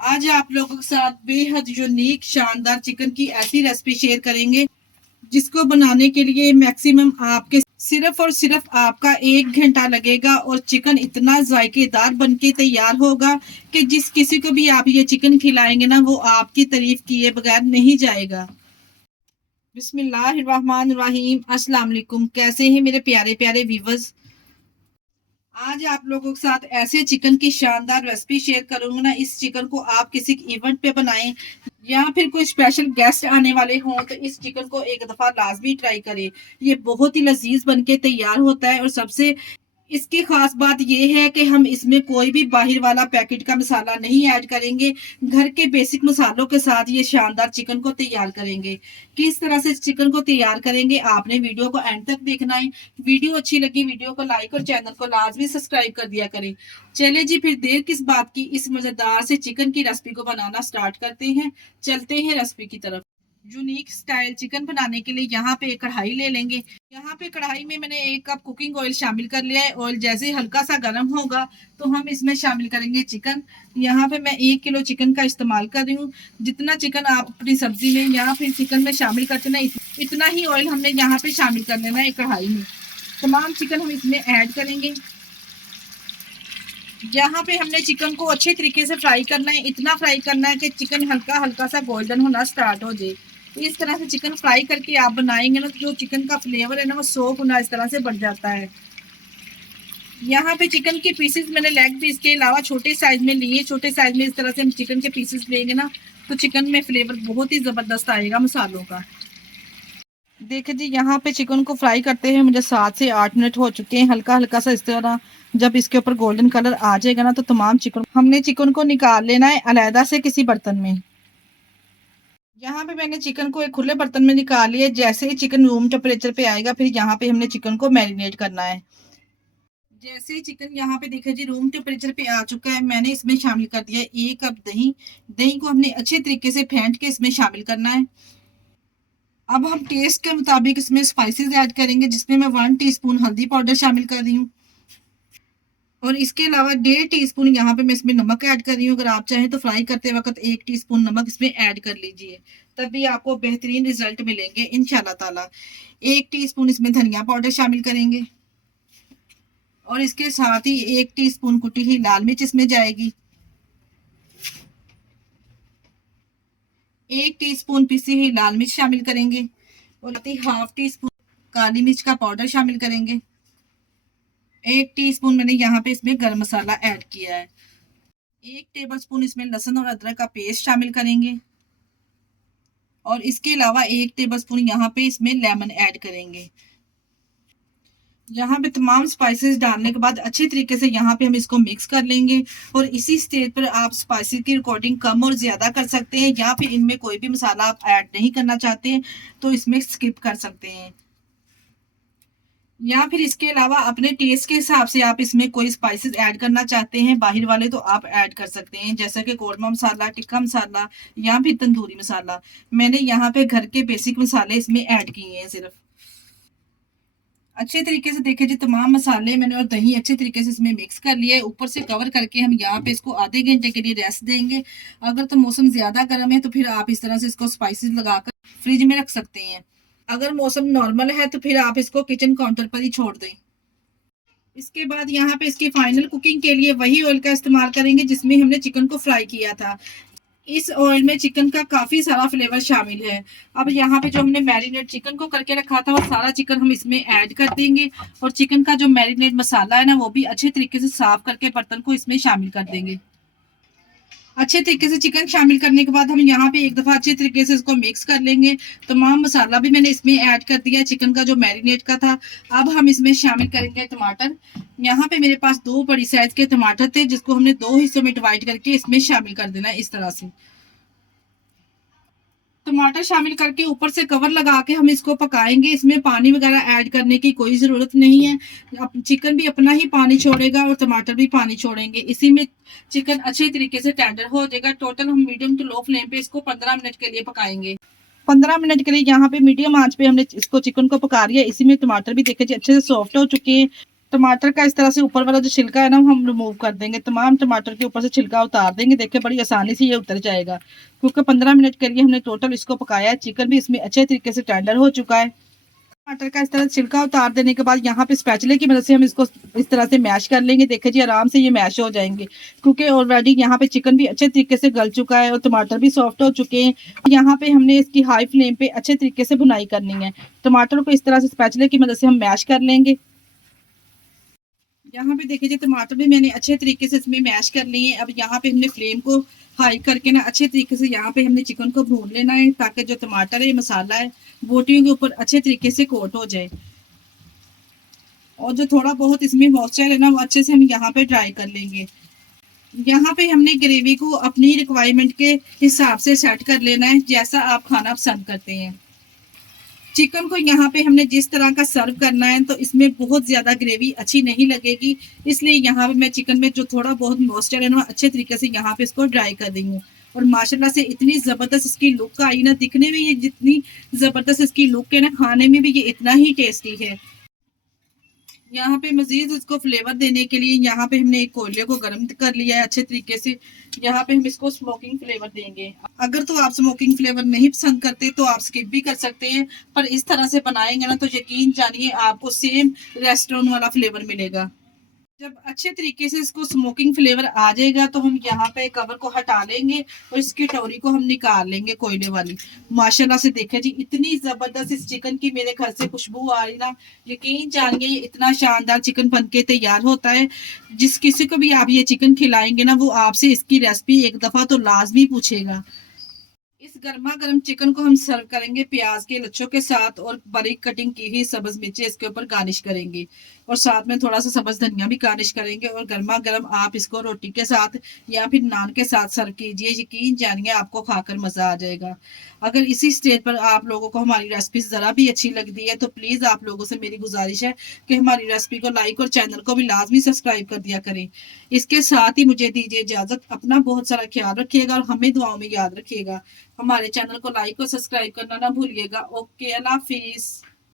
आज आप लोगों के साथ बेहद यूनिक शानदार चिकन की ऐसी रेसिपी शेयर करेंगे जिसको बनाने के लिए मैक्सिमम आपके सिर्फ और सिर्फ आपका 1 घंटा लगेगा और चिकन इतना जायकेदार बनके तैयार होगा कि जिस किसी को भी आप ये चिकन खिलाएंगे ना वो आपकी तारीफ किए बगैर नहीं जाएगा। बिस्मिल्लाहिर्रहमानिर्रहीम। अस्सलाम वालेकुम। कैसे हैं मेरे प्यारे प्यारे व्यूवर्स। आज आप लोगों के साथ ऐसे चिकन की शानदार रेसिपी शेयर करूंगा ना, इस चिकन को आप किसी इवेंट पे बनाएं या फिर कोई स्पेशल गेस्ट आने वाले हों तो इस चिकन को एक दफा लाजमी ट्राई करें। ये बहुत ही लजीज बनके तैयार होता है और सबसे इसकी खास बात यह है कि हम इसमें कोई भी बाहर वाला पैकेट का मसाला नहीं ऐड करेंगे। घर के बेसिक मसालों के साथ ये शानदार चिकन को तैयार करेंगे। किस तरह से चिकन को तैयार करेंगे आपने वीडियो को एंड तक देखना है। वीडियो अच्छी लगी वीडियो को लाइक और चैनल को लाजमी सब्सक्राइब कर दिया करें। चले जी फिर देर किस बात की, इस मजेदार से चिकन की रेसिपी को बनाना स्टार्ट करते हैं। चलते हैं रेसिपी की तरफ। यूनिक स्टाइल चिकन बनाने के लिए यहाँ पे एक कढ़ाई ले लेंगे। यहाँ पे कढ़ाई में मैंने 1 कप कुकिंग ऑयल शामिल कर लिया है। ऑयल जैसे ही हल्का सा गर्म होगा तो हम इसमें शामिल करेंगे चिकन। यहाँ पे मैं 1 किलो चिकन का इस्तेमाल कर रही हूँ। जितना चिकन आप अपनी सब्जी में या फिर चिकन में शामिल करते ना इतना ही ऑयल हमने यहाँ पे शामिल कर लेना है। कढ़ाई में तमाम चिकन हम इसमें ऐड करेंगे। यहाँ पे हमने चिकन को अच्छे तरीके से फ्राई करना है। इतना फ्राई करना है कि चिकन हल्का हल्का सा गोल्डन होना स्टार्ट हो जाए। इस तरह से चिकन फ्राई करके आप बनाएंगे ना तो जो चिकन का फ्लेवर है ना वो 100 गुना इस तरह से बढ़ जाता है। यहाँ पे चिकन के पीसेस मैंने लेग पीस के अलावा छोटे साइज में लिए। छोटे साइज में इस तरह से हम चिकन के पीसेस लेंगे ना तो चिकन में फ्लेवर बहुत ही जबरदस्त आएगा मसालों का। देखिए जी, यहाँ पे चिकन को फ्राई करते हैं मुझे 7 से 8 मिनट हो चुके हैं। हल्का हल्का सा इस तरह जब इसके ऊपर गोल्डन कलर आ जाएगा ना तो तमाम चिकन हमने चिकन को निकाल लेना है अलहदा से किसी बर्तन में। यहाँ पे मैंने चिकन को एक खुले बर्तन में निकाल लिया। जैसे ही चिकन रूम टेम्परेचर पे आएगा फिर यहाँ पे हमने चिकन को मैरिनेट करना है। जैसे ही चिकन यहाँ पे देखिए जी रूम टेम्परेचर पे आ चुका है, मैंने इसमें शामिल कर दिया 1 कप दही। दही को हमने अच्छे तरीके से फेंट के इसमें शामिल करना है। अब हम टेस्ट के मुताबिक इसमें स्पाइसेस ऐड करेंगे, जिसमें मैं 1 टीस्पून हल्दी पाउडर शामिल कर रही हूँ और इसके अलावा 1.5 टीस्पून यहाँ पे मैं इसमें नमक ऐड कर रही हूँ। अगर आप चाहें तो फ्राई करते वक्त 1 टीस्पून नमक इसमें ऐड कर लीजिए, तभी आपको बेहतरीन रिजल्ट मिलेंगे इंशाल्लाह ताला। 1 टीस्पून इसमें धनिया पाउडर शामिल करेंगे और इसके साथ ही 1 टीस्पून कुटी हुई लाल मिर्च इसमें जाएगी। 1 टीस्पून पिसी हुई लाल मिर्च शामिल करेंगे और हाफ टीस्पून काली मिर्च का पाउडर शामिल करेंगे। 1 टीस्पून मैंने यहाँ पे इसमें गरम मसाला ऐड किया है। 1 टेबलस्पून इसमें लहसुन और अदरक का पेस्ट शामिल करेंगे और इसके अलावा 1 टेबलस्पून यहाँ पे इसमें लेमन ऐड करेंगे। यहाँ पे तमाम स्पाइसेस डालने के बाद अच्छे तरीके से यहाँ पे हम इसको मिक्स कर लेंगे और इसी स्टेज पर आप स्पाइसेस की रिकॉर्डिंग कम और ज्यादा कर सकते हैं या फिर इनमें कोई भी मसाला आप ऐड नहीं करना चाहते तो इसमें स्किप कर सकते हैं, या फिर इसके अलावा अपने टेस्ट के हिसाब से आप इसमें कोई स्पाइसेस ऐड करना चाहते हैं बाहर वाले तो आप ऐड कर सकते हैं, जैसे कि कोरमा मसाला, टिक्का मसाला या फिर तंदूरी मसाला। मैंने यहाँ पे घर के बेसिक मसाले इसमें ऐड किए हैं सिर्फ। अच्छे तरीके से देखिए जी तमाम मसाले मैंने और दही अच्छे तरीके से इसमें मिक्स कर लिया है। ऊपर से कवर करके हम यहाँ पे इसको आधे घंटे के लिए रेस्ट देंगे। अगर तो मौसम ज्यादा गर्म है तो फिर आप इस तरह से इसको स्पाइसेस लगाकर फ्रिज में रख सकते हैं। अगर मौसम नॉर्मल है तो फिर आप इसको किचन काउंटर पर ही छोड़ दें। इसके बाद यहाँ पे इसकी फाइनल कुकिंग के लिए वही ऑयल का इस्तेमाल करेंगे जिसमें हमने चिकन को फ्राई किया था। इस ऑयल में चिकन का काफी सारा फ्लेवर शामिल है। अब यहाँ पे जो हमने मैरिनेट चिकन को करके रखा था वो सारा चिकन हम इसमें ऐड कर देंगे और चिकन का जो मैरिनेट मसाला है ना वो भी अच्छे तरीके से साफ करके बर्तन को इसमें शामिल कर देंगे। अच्छे तरीके से चिकन शामिल करने के बाद हम यहाँ पे एक दफा अच्छे तरीके से इसको मिक्स कर लेंगे। तमाम मसाला भी मैंने इसमें ऐड कर दिया चिकन का जो मैरिनेट का था। अब हम इसमें शामिल करेंगे टमाटर। यहाँ पे मेरे पास 2 बड़ी साइज के टमाटर थे जिसको हमने 2 हिस्सों में डिवाइड करके इसमें शामिल कर देना है। इस तरह से टमाटर शामिल करके ऊपर से कवर लगा के हम इसको पकाएंगे। इसमें पानी वगैरह ऐड करने की कोई ज़रूरत नहीं है। चिकन भी अपना ही पानी छोड़ेगा और टमाटर भी पानी छोड़ेंगे। इसी में चिकन अच्छे तरीके से टेंडर हो जाएगा। टोटल हम मीडियम टू लो फ्लेम पे इसको 15 मिनट के लिए पकाएंगे। 15 मिनट के लिए यहाँ पे मीडियम आंच पे हमने इसको चिकन को पका लिया। इसी में टमाटर भी देखे अच्छे से सॉफ्ट हो चुके हैं। टमाटर का इस तरह से ऊपर वाला जो छिलका है ना, वो हम रिमूव कर देंगे। तमाम टमाटर के ऊपर से छिलका उतार देंगे। देखिए बड़ी आसानी से ये उतर जाएगा, क्योंकि 15 मिनट के लिए हमने टोटल इसको पकाया है। चिकन भी इसमें अच्छे तरीके से टेंडर हो चुका है। टमाटर का इस तरह छिलका उतार देने के बाद यहाँ पे स्पैचुले की मदद से हम इसको इस तरह से मैश कर लेंगे। देखिए जी आराम से ये मैश हो जाएंगे, क्योंकि ऑलरेडी यहाँ पे चिकन भी अच्छे तरीके से गल चुका है और टमाटर भी सॉफ्ट हो चुके हैं। यहाँ पे हमने इसकी हाई फ्लेम पे अच्छे तरीके से भुनाई करनी है। टमाटर को इस तरह से स्पैचुले की मदद से हम मैश कर लेंगे। यहाँ पे देखिए जी टमाटर भी मैंने अच्छे तरीके से इसमें मैश कर लिए हैं। अब यहाँ पे हमने फ्लेम को हाई करके ना अच्छे तरीके से यहाँ पे हमने चिकन को भून लेना है, ताकि जो टमाटर है मसाला है बोटियों के ऊपर अच्छे तरीके से कोट हो जाए। और जो थोड़ा बहुत इसमें मॉइस्चर है ना, वो अच्छे से हम यहाँ पे ड्राई कर लेंगे। यहाँ पे हमने ग्रेवी को अपनी रिक्वायरमेंट के हिसाब से सेट कर लेना है, जैसा आप खाना पसंद करते हैं। चिकन को यहाँ पे हमने जिस तरह का सर्व करना है, तो इसमें बहुत ज़्यादा ग्रेवी अच्छी नहीं लगेगी, इसलिए यहाँ पे मैं चिकन में जो थोड़ा बहुत मॉइस्चर है ना, अच्छे तरीके से यहाँ पे इसको ड्राई कर दी हूँ। और माशाल्लाह से इतनी ज़बरदस्त इसकी लुक आई ना, दिखने में ये जितनी ज़बरदस्त इसकी लुक है ना, खाने में भी ये इतना ही टेस्टी है। यहाँ पे मज़ीद इसको फ्लेवर देने के लिए यहाँ पे हमने एक कोयले को गर्म कर लिया है अच्छे तरीके से। यहाँ पे हम इसको स्मोकिंग फ्लेवर देंगे। अगर तो आप स्मोकिंग फ्लेवर नहीं पसंद करते तो आप स्किप भी कर सकते हैं, पर इस तरह से बनाएंगे ना, तो यकीन जानिए आपको सेम रेस्टोरेंट वाला फ्लेवर मिलेगा। जब अच्छे तरीके से इसको स्मोकिंग फ्लेवर आ जाएगा, तो हम यहाँ पे कवर को हटा लेंगे और इसकी टोरी को हम निकाल लेंगे कोयले वाली। माशाल्लाह से देखे जी इतनी जबरदस्त इस चिकन की मेरे घर से खुशबू आ रही ना, यकीन जानिए ये इतना शानदार चिकन बनके तैयार होता है। जिस किसी को भी आप ये चिकन खिलाएंगे ना, वो आपसे इसकी रेसिपी एक दफा तो लाजमी पूछेगा। इस गर्मा गर्म चिकन को हम सर्व करेंगे प्याज के लच्छों के साथ, और बारीक कटिंग की हुई सब्ज मिर्ची इसके ऊपर गार्निश करेंगे, और साथ में थोड़ा सा सब्ज धनिया भी गार्निश करेंगे। और गर्मा गर्म आप इसको रोटी के साथ या फिर नान के साथ सर्व कीजिए, यकीन जानिए आपको खाकर मजा आ जाएगा। अगर इसी स्टेज पर आप लोगों को हमारी रेसिपी जरा भी अच्छी लगती है, तो प्लीज आप लोगों से मेरी गुजारिश है कि हमारी रेसिपी को लाइक और चैनल को भी लाजमी सब्सक्राइब कर दिया करें। इसके साथ ही मुझे दीजिए इजाजत। अपना बहुत सारा ख्याल रखिएगा और हमें दुआओं में याद रखिएगा। हमारे चैनल को लाइक और सब्सक्राइब करना ना भूलिएगा। ओके, अल्लाह हाफिज।